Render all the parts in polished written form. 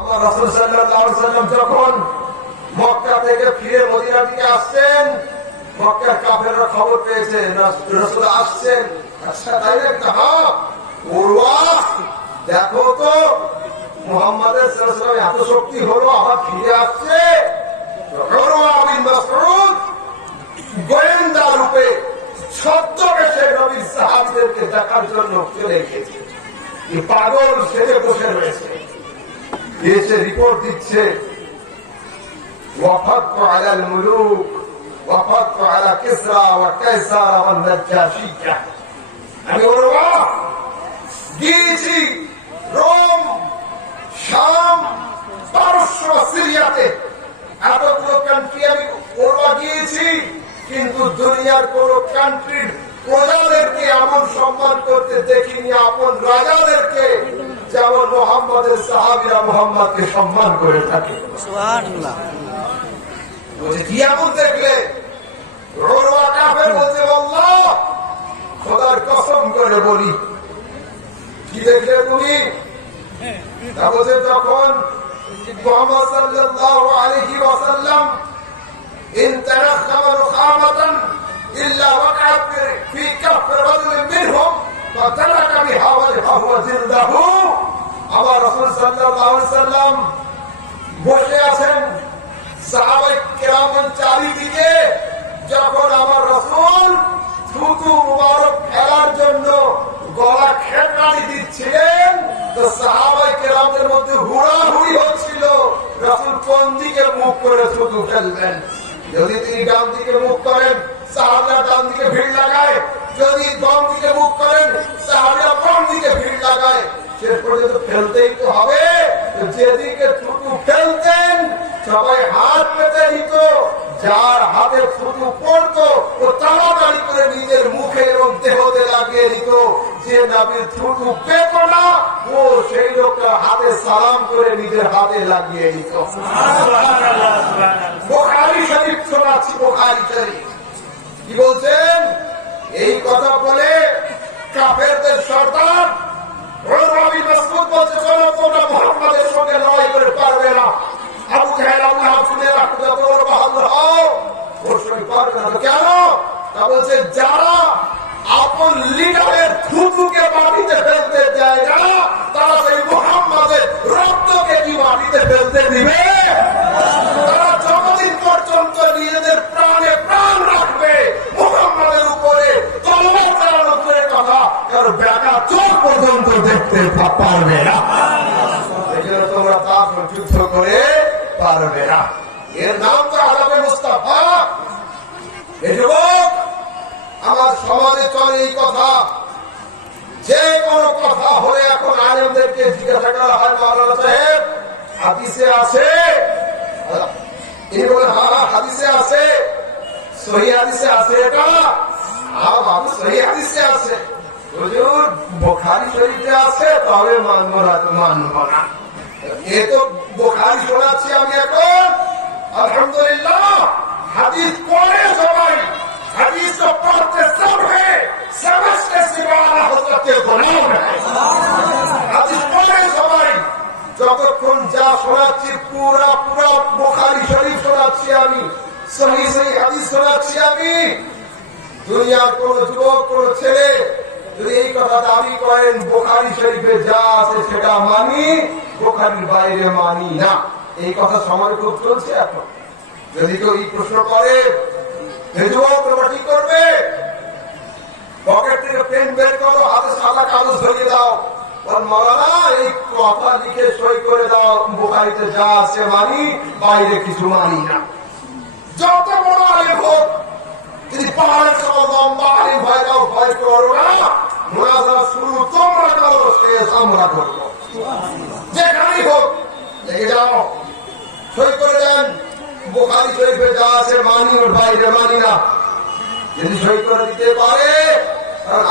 আমার রাসূল সাল্লাল্লাহু আলাইহি ওয়াসাল্লাম যখন মক্কা থেকে ফিরে মদিনা থেকে আসছেন, মক্কার কাফেররা খবর পেয়েছে রাসূল আসছেন। আচ্ছা তাই না? হ্যাঁ, উরওয়া দেখো তো মুহাম্মাদের সাল্লাল্লাহু আলাইহি ওয়াসাল্লাম এত শক্তি হলো, আবার ফিরে আসছে। উরওয়া বিন মাসউদ গোয়েন্দা রূপে ছদ্মবেশে নবীর সাহাবীদেরকে দেখার জন্য চলে গেছে। এই পাগল সেজে বসে রয়েছে, এসে রিপোর্ট দিচ্ছে ওয়াফাতু আলাল মুলুক ওয়াফাতু আলা কিসরা ওয়া কায়সার ওয়া নাজাশিয়া। আমি উরওয়া গিয়েছি রোম, শাম, পারস্য, সিরিয়াতে, এতগুলো কান্ট্রি আমি উরওয়া গিয়েছি, কিন্তু দুনিয়ার কোন কান্ট্রির প্রজাদেরকে এমন সম্মান করতে দেখিনি, আপন রাজাদেরকে যেমন মুহাম্মাদের সাহাবীরা মুহাম্মদকে সম্মান করে থাকে। সুবহানাল্লাহ। বলে কি এমন দেখলে? উরওয়া কাফের বলছে, আল্লাহ খোদার কসম করে বলি, কি দেখলে তুমি? তা বলছে যখন মুহাম্মদ সাল্লাল্লাহু আলাইহি ওয়াসাল্লাম ইন তারাখামা রুখামাতান ইল্লা ওয়াকাত ফি কাফ রাজুল মিনহুম ওয়া তারাকা বিহা ওয়া জিলদাহু। আমার রাসূল সাল্লাল্লাহু আলাইহি ওয়াসাল্লাম বসে আছেন, সাহাবায়ে কেরাম চারিদিকে। যখন আমার রাসূল থুতু মুবারক ফেলার জন্য গলা খেটকানি দিচ্ছিলেন, তো সাহাবায়ে কেরামদের মধ্যে হুড়াহুড়ি হচ্ছিল রাসূল কোন দিকে মুখ করে থুতু ফেলবেন। যদি তিনি ডান দিকে মুখ করেন, সাহাবীরা ডান দিকে ভিড় লাগায়, যদি বাম দিকে মুখ করেন, সাহাবীরা বাম দিকে ভিড় লাগায়। শেষ পর্যন্ত ফেলতেই তো হবে। যেদিকে থুতু ফেলতেন সবাই হাত পেতে নিত, যার হাতে থুতু পড়তো ও তাড়াতাড়ি করে নিজের মুখে এবং দেহতে লাগিয়ে নিত। যে নবীর থুতু পেত না, ও সেই লোকটা হাতে সালাম করে নিজের হাতে লাগিয়ে নিত। বুখারী শরীফ শোনাচ্ছি, বুখারী শরীফ কি বলছেন? এই কথা বলে কাফেরদের সর্দার উরওয়া বিন মাসউদ বলছে, চলো তোমরা মুহাম্মাদের সঙ্গে লড়াই করে পারবে না। আবু জাহেল আবু লাহাব শুনে রাখো, যত বড় বাহাদুর হও, ওর সঙ্গে পারবে না। কেন? তা বলছে যারা আপন লিডারের থুতুকে মাটিতে ফেলতে দেয় না, তারা সেই মুহাম্মাদের রক্তকে কি মাটিতে ফেলতে দিবে? তারা যতদিন পর্যন্ত নিজেদের প্রাণে প্রাণ রাখবে, মুহাম্মাদের উপরে তলোয়ার চালানো করে কথা, কারণ বেটা চোখ পর্যন্ত দেখতে পারবে না। এজন্য তোমরা তার যুদ্ধ করে পারবে না। এর নাম তো আলাপে মুস্তাফা। এই যুবক, আমার সমাজে চলে এই কথা, যে কোনো কথা হলে এখন আলেমদেরকে জিজ্ঞাসা করা হয়, মাওলানা সাহেব হাদিসে আছে? তিনি বলেন হ্যাঁ হাদিসে আছে, সহিহ হাদিসে আছে। এটা হ্যাঁ বাবু সহিহ হাদিসে আছে। হুজুর বুখারী শরীফে আছে, তবে মানবো না তো মানবো না। এ তো বুখারী শোনাচ্ছি আমি এখন। আলহামদুলিল্লাহ, হাদিস পড়ে সবাই, হাদিস তো পড়তে সব है, समझते सिवाना हजरत गुलाम है। হাদিস পড়ে সবাই। যতক্ষণ যা শোনাচ্ছি পুরা পুরা বুখারী শরীফ শোনাচ্ছি আমি, সহিহ সহিহ হাদিস শোনাচ্ছি আমি। দুনিয়ার কোন যুবক কোন ছেলে যদি এই কথা দাবি করেন বুখারী শরীফে যা আছে সেটা মানি, বুখারীর বাইরে মানি না, এই কথা সমাজে খুব চলছে এখন। যদি কেউ এই প্রশ্ন করে, যুবক তোমরা কি করবে? পকেট থেকে পেন বের করো, হাতে সাদা কাগজ ধরিয়ে দাও, মাওলানা এই কথা লিখে সই করে দাও, বুখারীতে যা আছে মানি, বাইরে কিছু মানি না। যত বড় আলেম হোক, যদি পাহাড়ের সব লম্বা আলেম ভয় দাও, ভয় করো না। মুনাজারা শুরু তোমরা করো, শেষ আমরা করবো। যেখানেই হোক লেগে যাও, সই করে দেন, বুখারী শরীফে যা আছে মানি, ওর বাইরে মানি না। যদি সই করে দিতে পারে,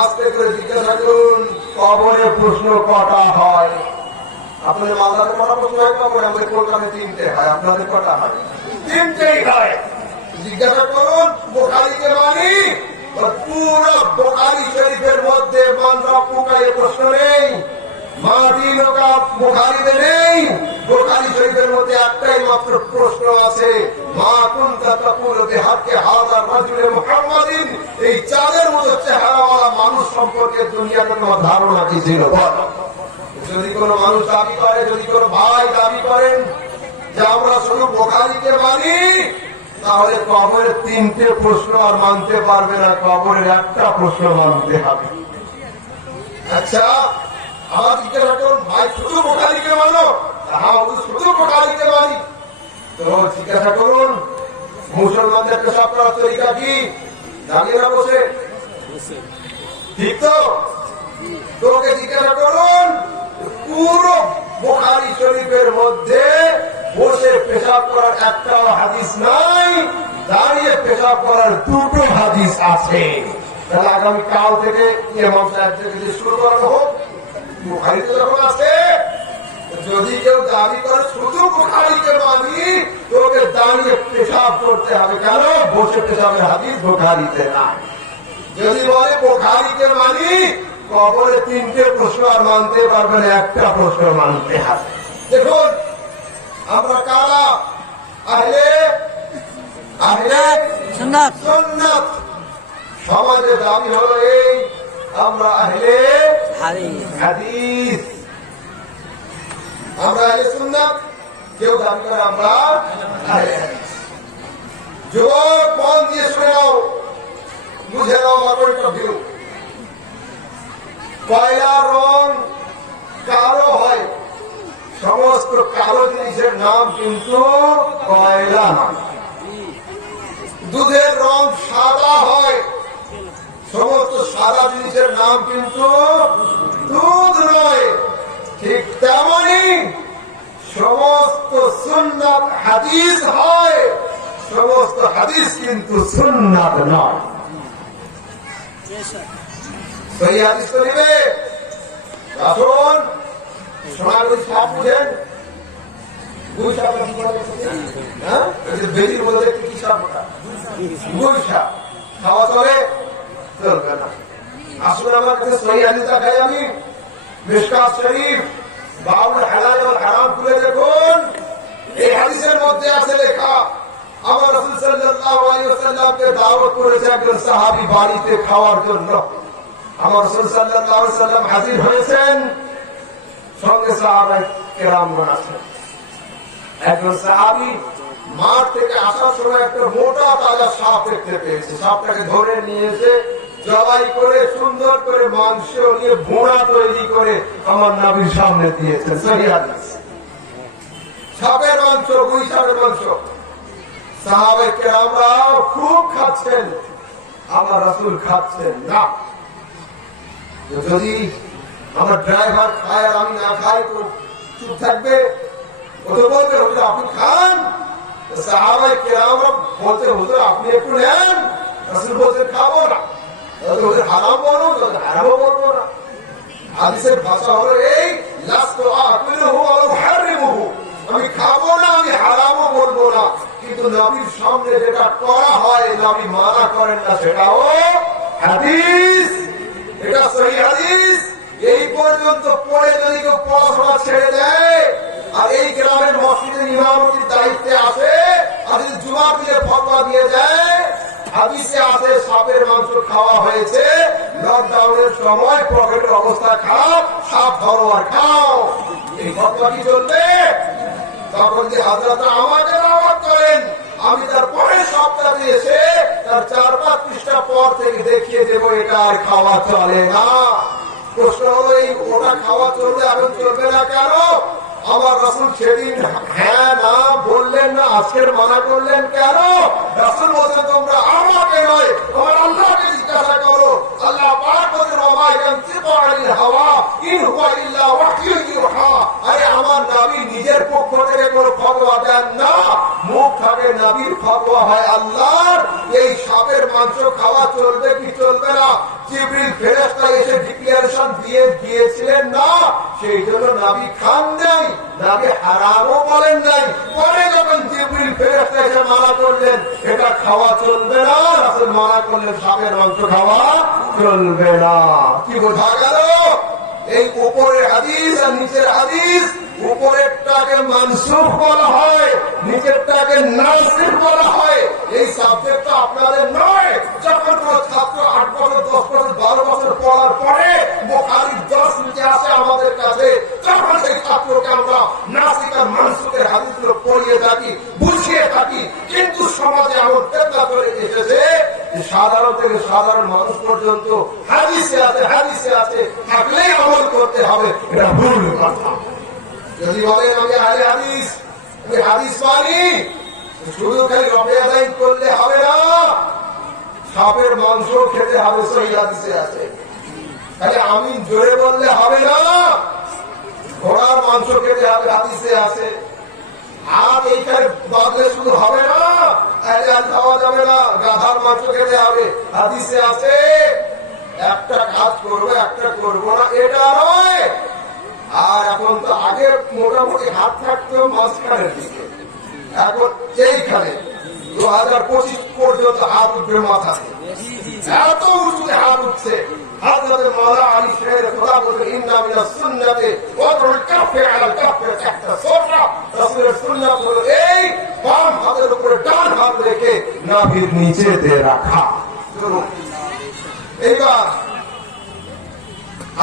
আস্তে করে জিজ্ঞাসা করুন কবরে প্রশ্ন কটা হয়? আপনাদের মালদাতে কটা প্রশ্ন হয় কবরে? আমাদের কলকাতায় 3টে হয়, আপনাদের কটা হয়? 3টেই হয়। জিজ্ঞাসা করুন বুখারীকে মানি, পুরো বুখারী শরীফের মধ্যে মান রব্বুকা এর প্রশ্ন নেই, মাদিনকা বুখারীতে নেই। বুখারী শরীফের মধ্যে একটাই মাত্র প্রশ্ন আছে, মা কুনতা তাকুলু বিহাক্কি হাযার রাজুলি মুহাম্মাদিন, এই চাঁদের মতো চেহারাওয়ালা মানুষ সম্পর্কে দুনিয়াতে তোমার ধারণা কি ছিল? যদি কোনো মানুষ দাবি করে, যদি কোনো ভাই দাবি করেন যে আমরা শুধু বুখারীকে মানি, তাহলে কবরের 3টে প্রশ্ন আর মানতে পারবে না, কবরের একটা প্রশ্ন মানতে হবে। আচ্ছা, আমার জিজ্ঞাসা করুন, ভাই শুধু বুখারীকে মানো? হ্যাঁ, শুধু বুখারীকে মানি। তো জিজ্ঞাসা করুন, মুসলমানদের পেশাব করার তরিকা কি? জানি না বসে, ঠিক তো? তোকে জিজ্ঞাসা করুন, পুরো বুখারী শরীফের মধ্যে বসে পেশাব করার একটা হাদিস নাই, দাঁড়িয়ে পেশাব করার 2টো হাদিস আছে। তাহলে আগামী কাল থেকে ইমাম সাহেব থেকে শুরু করানো হোক। বুখারীতে যখন আছে, যদি কেউ দাবি করে শুধু বুখারীকে মানি, তোকে দাঁড়িয়ে পেশাব করতে হবে। কেন? বসে পেশাবের হাদিস বুখারীতে না। যদি বলে বুখারীকে মানি, কবরে 3টে প্রশ্ন আর মানতে পারবে না, একটা প্রশ্ন মানতে হবে। দেখুন আমরা কারা? আহলে সুন্নাত। সুন্নাত সমাজে দাবি হলো এই, আমরা আহলে হাদিস, আমরা আহলে সুন্নাত। কেউ দাবি করে আমরা আহলে হাদিস। যুবক মন দিয়ে শোনাও, বুঝে নাও আমার একটা ভিউ। কয়লার রং কালো হয়, সমস্ত কালো জিনিসের নাম কিন্তু কয়লা নয়। দুধের রং সাদা হয়, সমস্ত সাদা জিনিসের নাম কিন্তু দুধ নয়। ঠিক তেমনি সমস্ত সুন্নাত হাদিস হয়, সমস্ত হাদিস কিন্তু সুন্নাত নয়। সহি হাদিস তো নেবে। আসুন সোনাগুলি সাপ বুঝেন, গুই সাপ বেদির মধ্যে কি সাপ? ওটা গুই সাপ। খাওয়া চলে? চলবে না। আসুন আমার কাছে সহি হাদিস দেখাই আমি। মিশকাত শরীফ বাবুল হালাল ওয়াল হারাম খুলে দেখুন, এই হাদিসের মধ্যে আছে লেখা, আমার রাসূল সাল্লাল্লাহু আলাইহি ওয়াসাল্লামকে দাওয়াত করেছে একজন সাহাবী বাড়িতে খাওয়ার জন্য। আমার রাসূল সাল্লাল্লাহু আলাইহি ওয়াসাল্লাম হাজির হয়েছেন, সঙ্গে সাহাবায়ে কেরামগণ আছেন। একজন সাহাবী মাঠ থেকে আসার সময় একটা মোটা তাজা সাপ দেখতে পেয়েছে। সাপটাকে ধরে নিয়ে এসে জবাই করে সুন্দর করে মাংস নিয়ে ভুনা তৈরি করে আমার নবীর সামনে দিয়েছেন। সহিহ হাদিস। সাপের মাংস, গুই সাপের মাংস। সাহাবায়ে কেরামরাও খুব খাচ্ছেন, আমার রাসূল খাচ্ছেন না। যদি আমার ড্রাইভার খায় আর আমি না খাই তো চুপ থাকবে? ও তো বলবে হুজুর আপনি খান। সাহাবায়ে কেরামরা বলতে হুজুর আপনি একটু নেন। রাসূল বলতে খাবো না। হুজুর হারাম বলো, হারামও বলবো না। হাদিসের ভাষা হলো এই, লাস্তু আকুলুহু ওয়া উহাররিমুহু, আমি খাবো না, আমি হারামও বলবো না। কিন্তু নবীর সামনে যেটা করা হয়, নবী মানা করেন না, সেটাও হাদিস। এটা সহিহ হাদিস। এই পর্যন্ত পড়ে যদি কেউ পড়াশোনা ছেড়ে দেয় আর এই গ্রামের মসজিদের ইমামতির দায়িত্বে আসে আর যদি জুমার দিনে ফতোয়া দিয়ে দেয়, হাদিসে আছে সাপের মাংস খাওয়া হয়েছে, লকডাউনের সময় পকেটের অবস্থা খারাপ, সাপ ধরো আর খাও, এই ফতোয়া কি চলবে? তখন যে হযরত আমাকে দাওয়াত করেন, আমি তার পরের সপ্তাহে এসে তার 4-5 পৃষ্ঠা পর থেকে দেখিয়ে দেবো এটা আর খাওয়া চলে না। প্রশ্ন হলো এই ওটা খাওয়া চলবে, এখন চলবে না কেন? আমার রাসূল সেদিন হ্যাঁ না বললেন না, আজকের মানা করলেন কেন? রাসূল বলেন তোমরা আমাকে নয় তোমার আল্লাহকে জিজ্ঞাসা করো। আল্লাহ পাক বলেন ওমা ইয়ানতিকু আনিল হাওয়া ইন হুয়া ইল্লা ওয়াহয়ুন ইউহা। আরে আমার নবী নিজের পক্ষ থেকে কোনো ফতোয়া দেন না, মুখ থেকে নবীর ফতোয়া হয় আল্লাহর। এই সাপের মাংস খাওয়া চলবে কি চলবে না, জিবরিল ফেরেশতা এসে ডিক্লারেশন দিয়ে দিয়েছিলেন না, সেই জন্য নবী খান নাই, নবী হারামও বলেন নাই। পরে যখন জিবরিল ফেরেশতা এসে মানা করলেন এটা খাওয়া চলবে না, রাসূল মানা করলেন সাপের মাংস খাওয়া চলবে না। কি বোঝা গেল? এই উপরের হাদিস আর নিচের হাদিস, উপরেরটাকে মানসুখ বলা হয়, নিচেরটাকে নাসিখ বলা হয়। এই সাবজেক্ট তো আপনাদের নয়। যখন কোন ছাত্র 8 বছর 10 বছর 12 বছর পড়ার পরে বুখারীর 10 নিচে আসে আমাদের কাছে, তখন সেই ছাত্রকে আমরা নাসিখ আর মানসুখের হাদিসগুলো পড়িয়ে থাকি, বুঝিয়ে থাকি। কিন্তু সমাজে এমন ফিতনা চলে এসেছে সাধারণ থেকে সাধারণ মানুষ পর্যন্ত হাদিসে আছে থাকলেই আমল করতে হবে। এটা ভুল কথা। যদি বলেন আমি আহলে হাদিস, আমি হাদিস মানি, শুধু খালি রবে আদায় করলে হবে না, সাপের মাংস খেতে হবে, সহিহ হাদিসে আছে। খালি আমি জোরে বললে হবে না, ঘোড়ার মাংস খেতে হবে, হাদিসে আছে। আর এইখানে বাদলে শুধু হবে না, খাওয়া যাবে না, গাধার মাংস খেতে হবে, হাদিসে আছে। একটা কাজ করবো একটা করবো না এটা নয়। আর এখন তো আগে মোটামুটি হাত থাকতো মাঝখানের দিকে, এখন এইখানে 2025 পর্যন্ত হাত উঠবে মাথাতে, এত উঁচুতে হাত উঠছে। হযরত মাওলানা আলী শের খোদা বলেন ইন্না মিনাস সুন্নাতি ওয়াদুল কাফে আলাল কাফে তাহতা সুররা। রাসূলের সুন্নাত হলো এই বাম হাতের উপরে ডান হাত রেখে নাভির নিচে দিয়ে রাখা। এইবার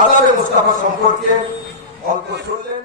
আদাবে মুস্তাফা সম্পর্কে অল্প শুনলেন।